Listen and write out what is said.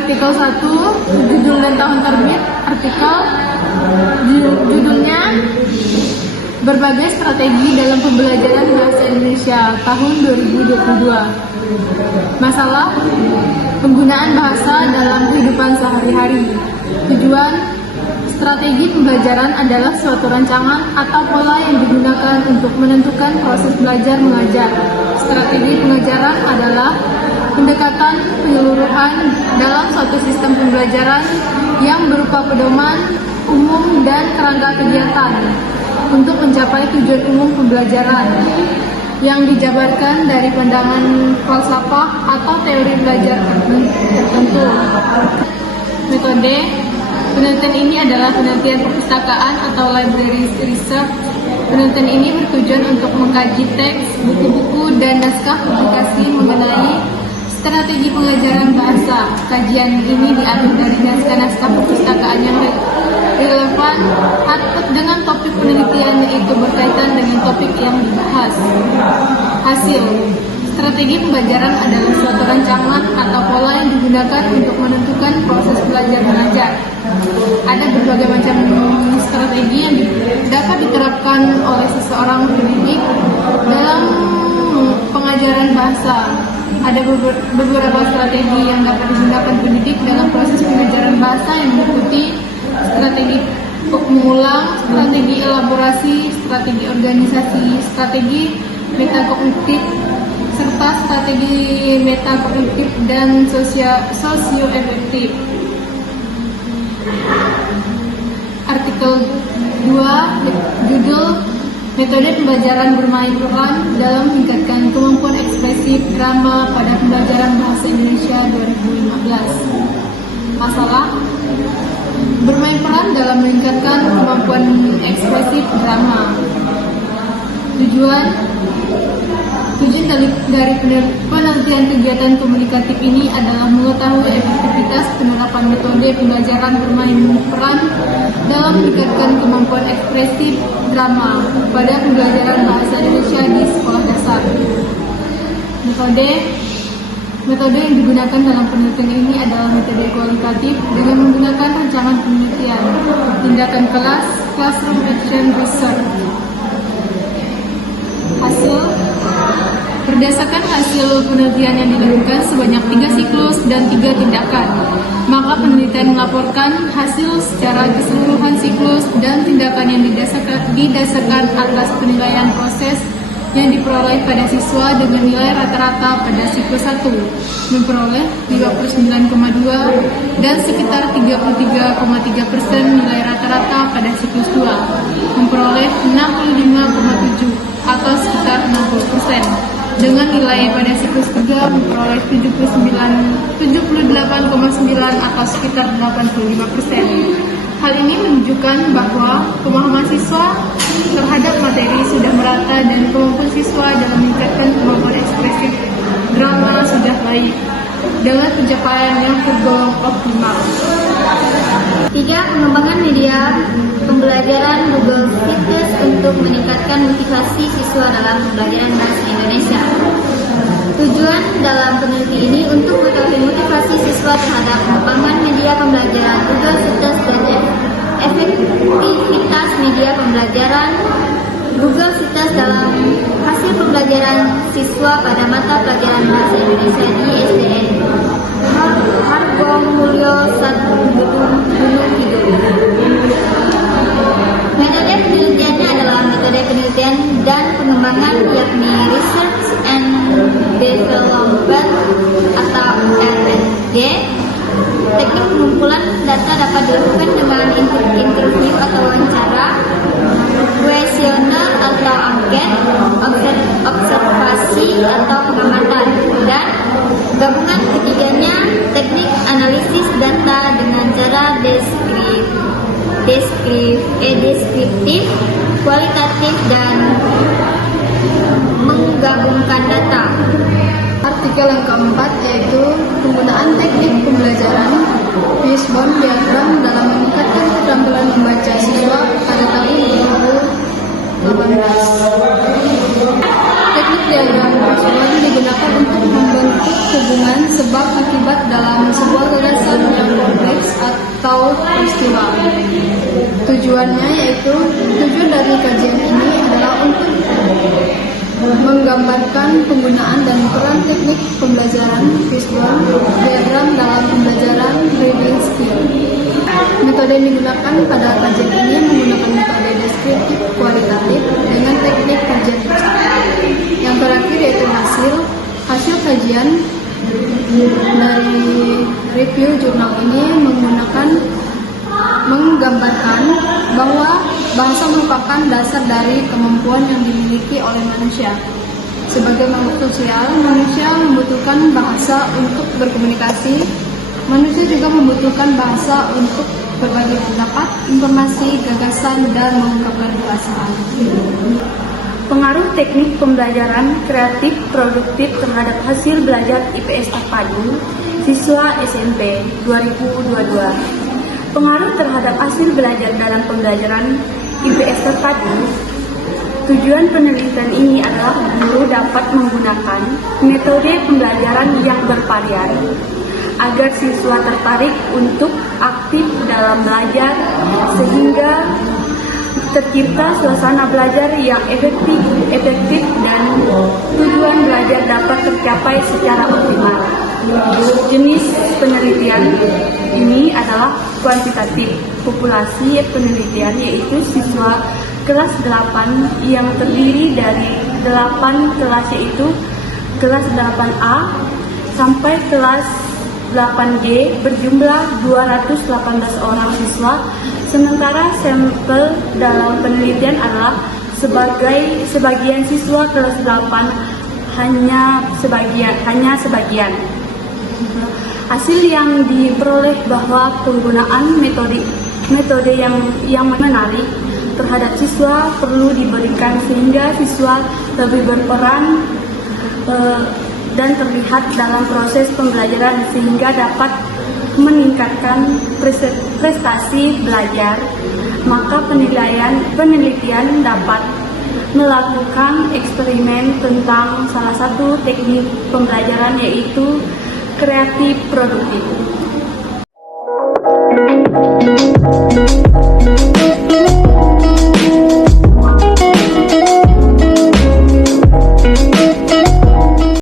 Artikel 1, judul dan tahun terbit. Artikel judulnya Berbagai Strategi dalam Pembelajaran Bahasa Indonesia tahun 2022. Masalah penggunaan bahasa dalam kehidupan sehari-hari. Tujuan: strategi pembelajaran adalah suatu rancangan atau pola yang digunakan untuk menentukan proses belajar mengajar. Strategi pengajaran adalah pendekatan penyeluruhan dalam suatu sistem pembelajaran yang berupa pedoman umum dan kerangka kegiatan untuk mencapai tujuan umum pembelajaran yang dijabarkan dari pandangan falsafah atau teori belajar tertentu. Metode penelitian ini adalah penelitian perpustakaan atau library research. Penelitian ini bertujuan untuk mengkaji teks, buku-buku, dan naskah publikasi mengenai strategi pengajaran bahasa. Kajian ini diambil dari naskah-naskah perpustakaan yang relevan dengan topik penelitian, yaitu berkaitan dengan topik yang dibahas. Hasil: strategi pembelajaran adalah suatu rancangan atau pola yang digunakan untuk menentukan proses belajar mengajar. Ada berbagai macam strategi yang dapat diterapkan oleh seseorang pendidik dalam pengajaran bahasa. Ada beberapa strategi yang dapat digunakan pendidik dalam proses pengajaran bahasa yang meliputi strategi mengulang, strategi elaborasi, strategi organisasi, strategi metakognitif, serta strategi metakognitif dan sosioafektif. Artikel 2, judul Metode Pembelajaran Bermain Peran dalam Meningkatkan Kemampuan Ekspresif Drama pada Pembelajaran Bahasa Indonesia 2015. Masalah: bermain peran dalam meningkatkan kemampuan ekspresif drama. Tujuan dari penelitian kegiatan komunikatif ini adalah mengetahui efektivitas penerapan metode pembelajaran bermain peran dalam meningkatkan kemampuan ekspresif drama pada pembelajaran bahasa Indonesia di sekolah dasar. Metode yang digunakan dalam penelitian ini adalah metode kualitatif dengan menggunakan rancangan penelitian, tindakan kelas, classroom action research. Hasil: berdasarkan hasil penelitian yang dilakukan sebanyak 3 siklus dan 3 tindakan, maka penelitian melaporkan hasil secara keseluruhan siklus dan tindakan yang didasarkan atas penilaian proses yang diperoleh pada siswa dengan nilai rata-rata pada siklus 1 memperoleh 59,2 dan sekitar 33,3% nilai rata-rata pada siklus 2 memperoleh 65,7 atau sekitar 60%. Dengan nilai pada siklus 3 memperoleh 78,9 atau sekitar 85%. Hal ini menunjukkan bahwa pemahaman siswa terhadap materi sudah merata dan kemampuan siswa dalam meningkatkan kemampuan ekspresif drama sudah baik dengan pencapaian yang tergolong optimal. 3. Pengembangan media pembelajaran Google Sites untuk meningkatkan motivasi siswa dalam pembelajaran bahasa Indonesia. Tujuan dalam penelitian ini untuk mengetahui motivasi siswa terhadap pengembangan media pembelajaran Google Sites dan efektivitas media pembelajaran Google Sites dalam hasil pembelajaran siswa pada mata pelajaran bahasa Indonesia di SDN Hargomulyo 1 Gunung Kidul. Metode penelitiannya adalah metode penelitian dan pengembangan, yakni Research and Development atau R&D. Teknik pengumpulan data dapat dilakukan dengan interview atau wawancara, kuesioner atau angket, observasi atau pengamatan, dan gabungan ketiganya teknik analisis data dengan cara deskriptif, kualitatif, dan menggabungkan data. Artikel yang keempat yaitu penggunaan teknik pembelajaran Fishbone diagram dalam meningkatkan keterampilan membaca siswa pada tahun 2018. Teknik diagram Fishbone digunakan untuk membentuk hubungan sebab akibat dalam sebuah gagasan menggambarkan penggunaan dan peran teknik pembelajaran visual diagram dalam pembelajaran reading skill. Metode yang digunakan pada kajian ini menggunakan metode deskriptif kualitatif dengan teknik kajian tercatat. Yang terakhir yaitu hasil kajian dari review jurnal ini menggambarkan bahwa bahasa merupakan dasar dari kemampuan yang dimiliki oleh manusia. Sebagai makhluk sosial, manusia membutuhkan bahasa untuk berkomunikasi. Manusia juga membutuhkan bahasa untuk berbagi pendapat, informasi, gagasan, dan mengungkapkan perasaan. Pengaruh teknik pembelajaran kreatif produktif terhadap hasil belajar IPS terpadu siswa SMP 2022. Pengaruh terhadap hasil belajar dalam pembelajaran IPS terpadu. Tujuan penelitian ini adalah guru dapat menggunakan metode pembelajaran yang bervarian agar siswa tertarik untuk aktif dalam belajar sehingga tercipta suasana belajar yang efektif dan tujuan belajar dapat tercapai secara optimal. Jenis penelitian ini adalah kuantitatif. Populasi penelitian yaitu siswa kelas 8 yang terdiri dari 8 kelas, yaitu kelas 8A sampai kelas 8G berjumlah 218 orang siswa. Sementara sampel dalam penelitian adalah sebagian siswa kelas 8 hanya sebagian. Hasil yang diperoleh bahwa penggunaan metode yang menarik terhadap siswa perlu diberikan sehingga siswa lebih berperan dan terlihat dalam proses pembelajaran sehingga dapat meningkatkan prestasi belajar. Maka penelitian dapat melakukan eksperimen tentang salah satu teknik pembelajaran yaitu kreatif produktif.